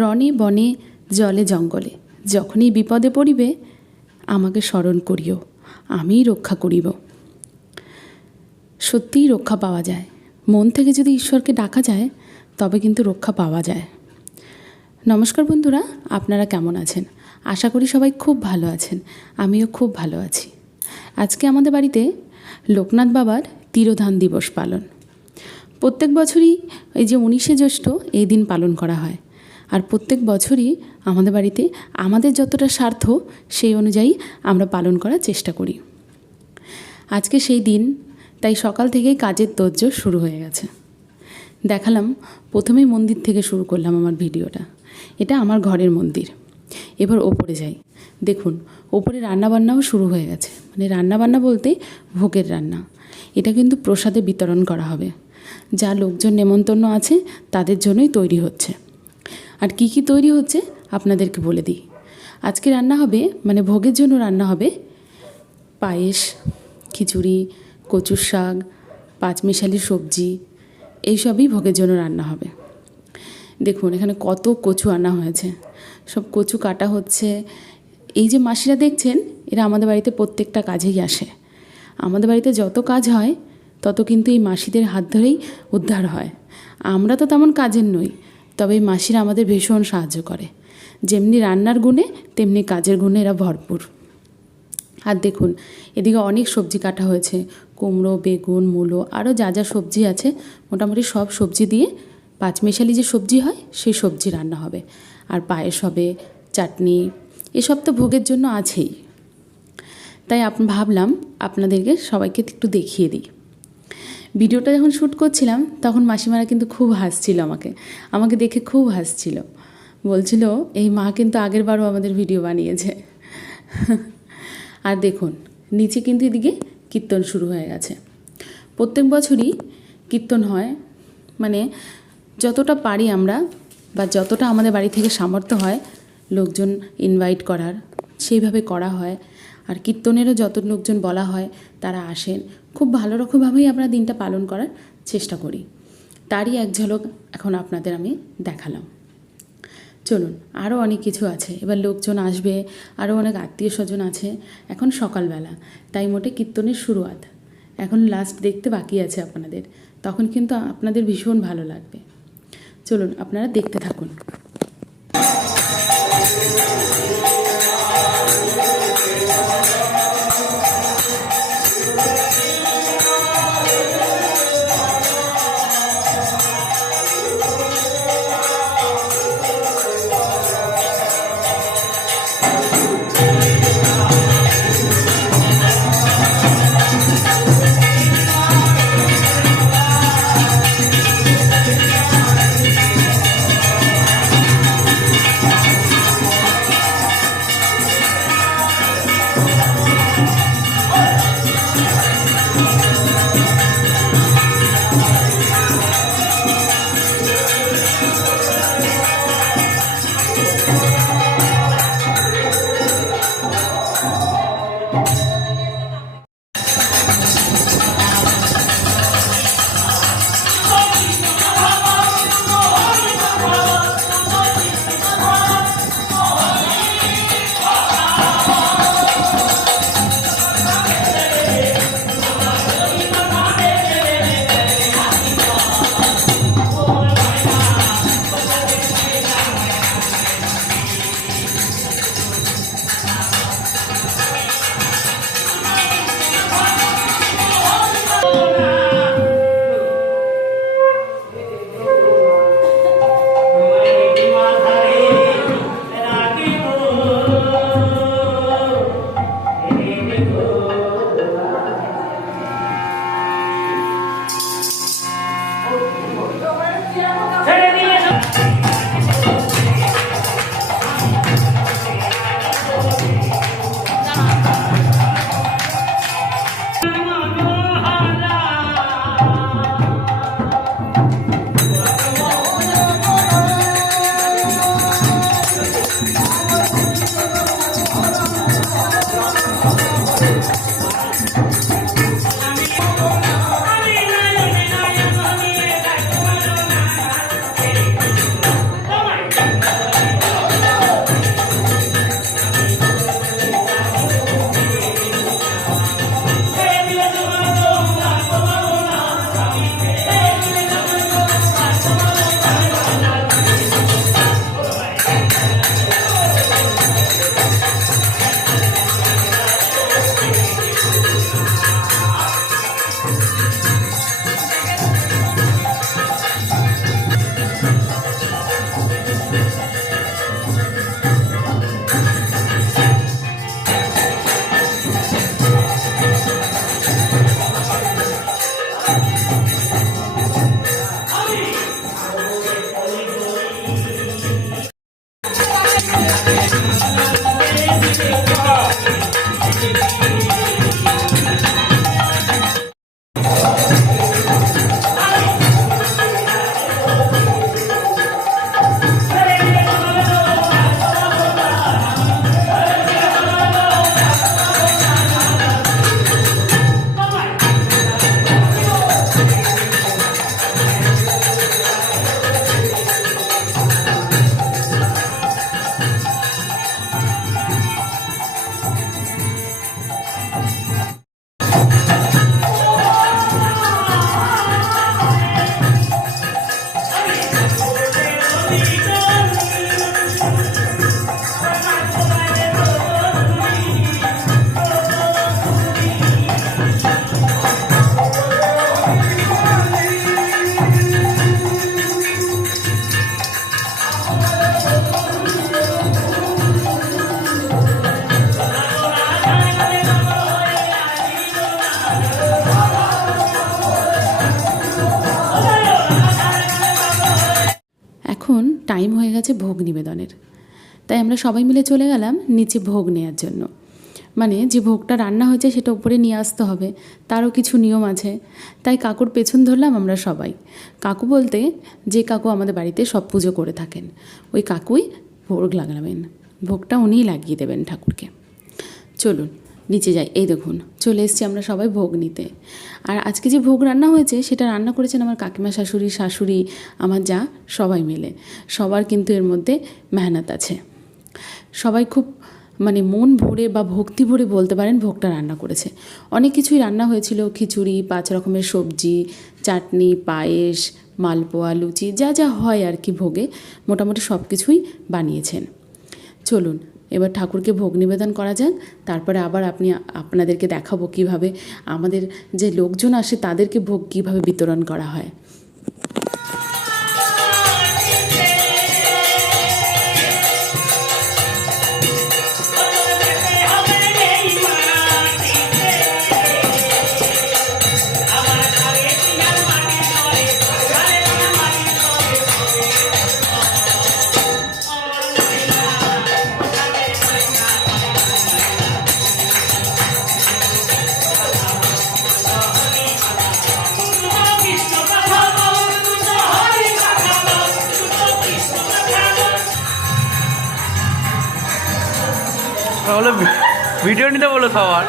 রণে বনে জলে জঙ্গলে যখনই বিপদে পড়িবে আমাকে স্মরণ করিও, আমিই রক্ষা করিব। সত্যিই রক্ষা পাওয়া যায়, মন থেকে যদি ঈশ্বরকে ডাকা যায় তবে কিন্তু রক্ষা পাওয়া যায়। নমস্কার বন্ধুরা, আপনারা কেমন আছেন? আশা করি সবাই খুব ভালো আছেন, আমিও খুব ভালো আছি। আজকে আমাদের বাড়িতে লোকনাথ বাবার তিরোধান দিবস পালন। প্রত্যেক বছরই এই যে 19শে জ্যৈষ্ঠ এই দিন পালন করা হয়। আর প্রত্যেক বছরই আমাদের বাড়িতে আমাদের যতটা সাধ্য সেই অনুযায়ী আমরা পালন করার চেষ্টা করি। আজকে সেই দিন, তাই সকাল থেকেই কাজের তোড়জোড় শুরু হয়ে গেছে। দেখালাম, প্রথমেই মন্দির থেকে শুরু করলাম আমার ভিডিওটা। এটা আমার ঘরের মন্দির। এবার ওপরে যাই। দেখুন, ওপরে রান্নাবান্নাও শুরু হয়ে গেছে। মানে রান্নাবান্না বলতে ভোগের রান্না। এটা কিন্তু প্রসাদে বিতরণ করা হবে। যা লোকজন নেমন্তন্ন আছে তাদের জন্যই তৈরি হচ্ছে। আর কি কি তৈরি হচ্ছে আপনাদেরকে বলে দিই। আজকে রান্না হবে, মানে ভোগের জন্য রান্না হবে পায়েস, খিচুড়ি, কচুর শাক, পাঁচমিশালি সবজি, এইসবই ভোগের জন্য রান্না হবে। দেখুন এখানে কত কচু আনা হয়েছে, সব কচু কাটা হচ্ছে। এই যে মাসিরা দেখছেন, এরা আমাদের বাড়িতে প্রত্যেকটা কাজেই আসে। আমাদের বাড়িতে যত কাজ হয় তত কিন্তু এই মাসিদের হাত ধরেই উদ্ধার হয়। আমরা তো তেমন কাজের নই, তবে এই মাসিরা আমাদের ভীষণ সাহায্য করে। যেমনি রান্নার গুণে তেমনি কাজের গুণে এরা ভরপুর। আর দেখুন এদিকে অনেক সবজি কাটা হয়েছে, কুমড়ো, বেগুন, মূলো, আরও যা যা সবজি আছে মোটামুটি সব সবজি দিয়ে পাঁচমিশালি যে সবজি হয় সেই সবজি রান্না হবে। আর পায়েস হবে, চাটনি, এসব তো ভোগের জন্য আছেই। তাই ভাবলাম আপনাদেরকে সবাইকে একটু দেখিয়ে দিই। ভিডিওটা যখন শ্যুট করছিলাম তখন মাসিমারা কিন্তু খুব হাসছিল, আমাকে দেখে খুব হাসছিল। বলছিল এই মা কিন্তু আগের বারও আমাদের ভিডিও বানিয়েছে। আর দেখুন নিচে কিন্তু এদিকে কীর্তন শুরু হয়ে গেছে। প্রত্যেক বছরই কীর্তন হয়, মানে যতটা পারি আমরা বা যতটা আমাদের বাড়ি থেকে সামর্থ্য হয় লোকজন ইনভাইট করার, সেইভাবে করা হয়। আর কীর্তনেরও যত লোকজন বলা হয় তারা আসেন। খুব ভালো রকমভাবেই আমরা দিনটা পালন করার চেষ্টা করি। তারই এক ঝলক এখন আপনাদের আমি দেখালাম। চলুন, আরও অনেক কিছু আছে। এবার লোকজন আসবে, আরও অনেক আত্মীয় স্বজন আছে। এখন সকালবেলা, তাই মোটে কীর্তনের শুরুয়াত। এখন লাস্ট দেখতে বাকি আছে আপনাদের, তখন কিন্তু আপনাদের ভীষণ ভালো লাগবে। চলুন আপনারা দেখতে থাকুন। এখন টাইম হয়ে গেছে ভোগ নিবেদনের, তাই আমরা সবাই মিলে চলে গেলাম নিচে ভোগ নেওয়ার জন্য। মানে যে ভোগটা রান্না হয়েছে সেটা উপরে নিয়ে আসতে হবে, তারও কিছু নিয়ম আছে। তাই কাকুর পেছন ধরলাম আমরা সবাই। কাকু বলতে যে কাকু আমাদের বাড়িতে সব পুজো করে থাকেন, ওই কাকুই ভোগ লাগাবেন, ভোগটা উনিই লাগিয়ে দেবেন ঠাকুরকে। চলুন নিচে যাই। এই দেখুন চলে এসেছি আমরা সবাই ভোগ নিতে। আর আজকে যে ভোগ রান্না হয়েছে সেটা রান্না করেছেন আমার কাকিমা শাশুড়ি, শাশুড়ি, আমার যা, সবাই মিলে। সবার কিন্তু এর মধ্যে মেহনত আছে। সবাই খুব মানে মন ভরে বা ভক্তি ভরে বলতে পারেন ভোগটা রান্না করেছে। অনেক কিছুই রান্না হয়েছিল, খিচুড়ি, 5 রকমের সবজি, চাটনি, পায়েস, মালপোয়া, লুচি, যা যা হয় আর কি ভোগে, মোটামুটি সব কিছুই বানিয়েছেন। চলুন এবার ঠাকুরকে ভোগ নিবেদন করা যাক, তারপরে আবার আপনাদেরকে দেখাবো কীভাবে আমাদের যে লোকজন আসে তাদেরকে ভোগ কীভাবে বিতরণ করা হয়। বলো ভিডিও নিতে বলো সবার।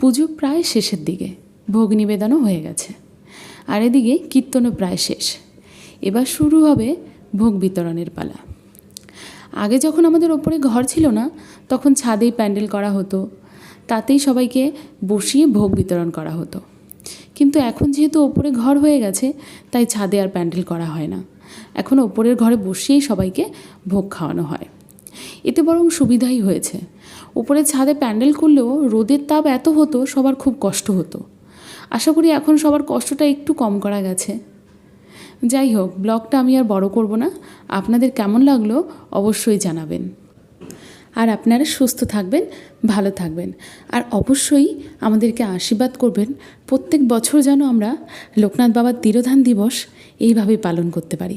পুজো প্রায় শেষের দিকে, ভোগ নিবেদনও হয়ে গেছে, আর এদিকে কীর্তনও প্রায় শেষ। এবার শুরু হবে ভোগ বিতরণের পালা। আগে যখন আমাদের ওপরে ঘর ছিল না, তখন ছাদেই প্যান্ডেল করা হতো, তাতেই সবাইকে বসিয়ে ভোগ বিতরণ করা হতো। কিন্তু এখন যেহেতু ওপরে ঘর হয়ে গেছে, তাই ছাদে আর প্যান্ডেল করা হয় না। এখন ওপরের ঘরে বসিয়েই সবাইকে ভোগ খাওয়ানো হয়। এতে বরং সুবিধাই হয়েছে। ওপরের ছাদে প্যান্ডেল করলেও রোদের তাপ এত হতো, সবার খুব কষ্ট হতো। আশা করি এখন সবার কষ্টটা একটু কম করা গেছে। যাই হোক, ব্লগটা আমি আর বড় করব না। আপনাদের কেমন লাগলো অবশ্যই জানাবেন। আর আপনারা সুস্থ থাকবেন, ভালো থাকবেন, আর অবশ্যই আমাদেরকে আশীর্বাদ করবেন প্রত্যেক বছর যেন আমরা লোকনাথ বাবার তিরোধান দিবস এইভাবেই পালন করতে পারি।